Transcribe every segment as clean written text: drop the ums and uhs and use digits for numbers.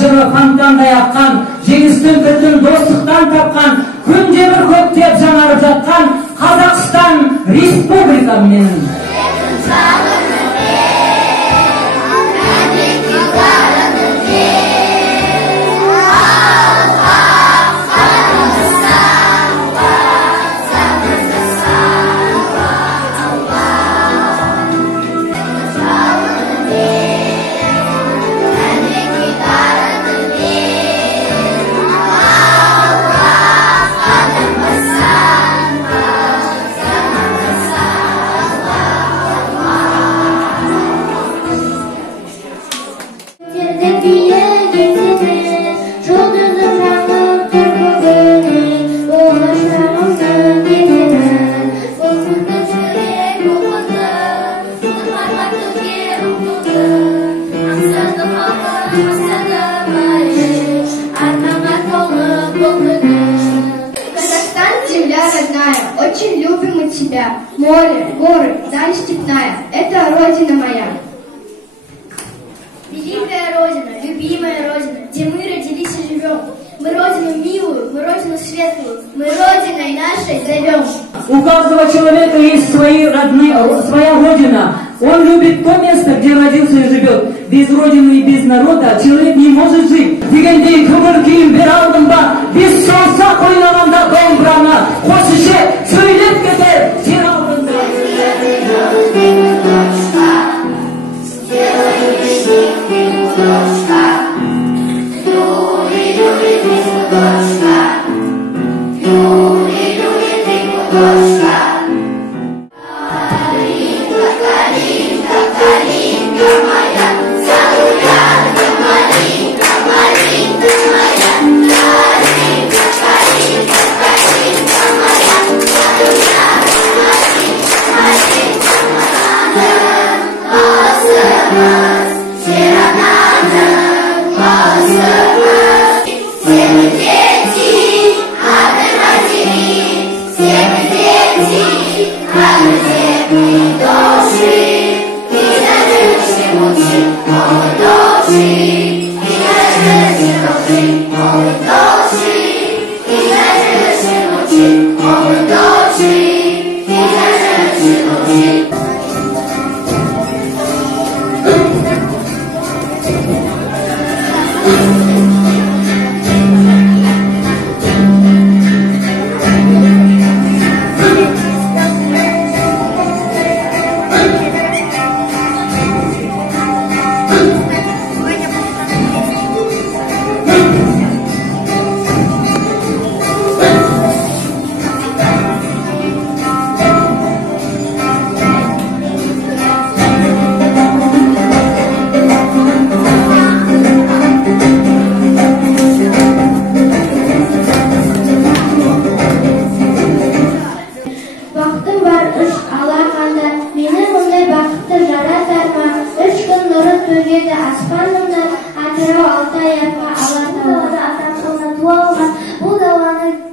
жыры фонтандай аққан, жеңістің кілтін достықтан тапқан, күнде бір көктеп жаңарып жатқан Қазақстан Республикам менің. Очень любим мы тебя. Море, горы, даль степная. Это Родина моя. Великая Родина, любимая Родина, где мы родились и живем. Мы Родину милую, мы Родину светлую, мы Родиной нашей зовем. У каждого человека есть своя Родина. Он любит то место, где родился и живет. Без Родины и без народа человек не может жить. Дегендей көңіл күйін бер алдым ба, без саусақ ойнағанда домбыраны, қос іше сөйлеп кетер жер алдында.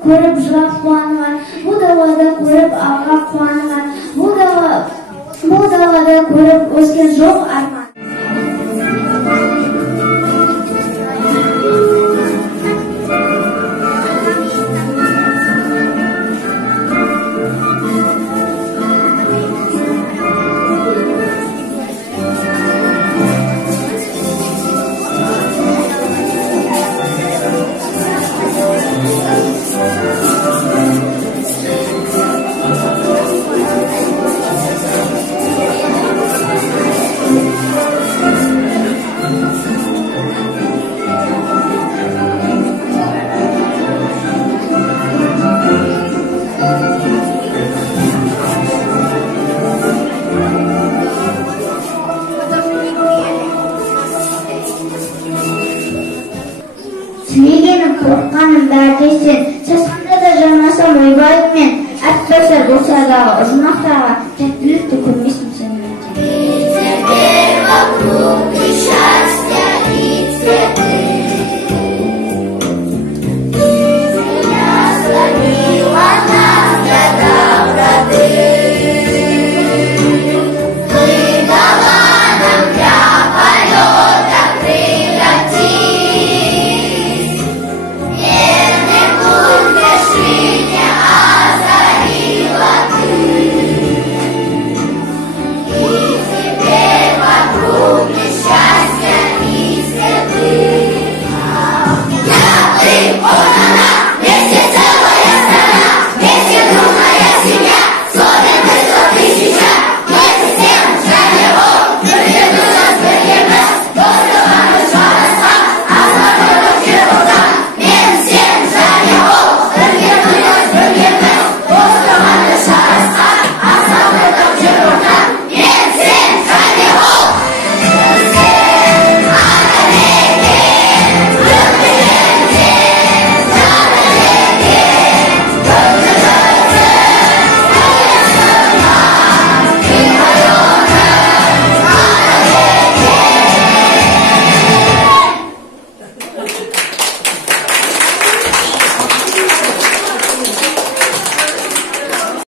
Көріп жылап қуанған, бұл далада көріп алға қуанған, бұл далада көріп өскен жоқ арман. Тілегенім қорыққаным бәрі сен, сасқанда да жармасам ойбайым мен, әт басар болса дағы ұзынақтарға тәттілікті көрмес